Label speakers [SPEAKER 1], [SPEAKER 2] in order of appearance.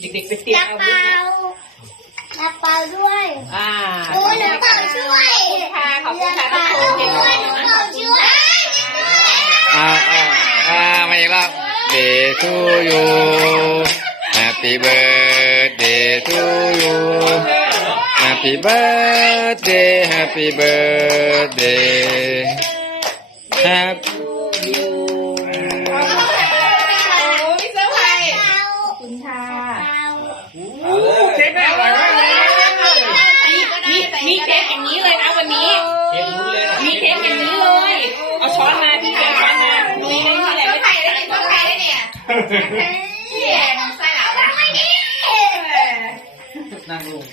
[SPEAKER 1] เด็กๆไปเตรียมน้ำเอา
[SPEAKER 2] เปล่าน้ำเปล่าด้วยอ่าโอ้น้ำเปล่าช่วย
[SPEAKER 1] ค่ะขอบคุณค่ะน้ำเปล่าทุก
[SPEAKER 2] คนช่วยน้ำเปล่าช่วย
[SPEAKER 3] อ่าอ่าอ่ามาอีกแล้ว Day to you Happy birthday to you Happy birthday Happy birthday
[SPEAKER 4] เนี่ยแย่น้ำไส้หลา
[SPEAKER 2] ไม่ดี
[SPEAKER 5] นั่งลง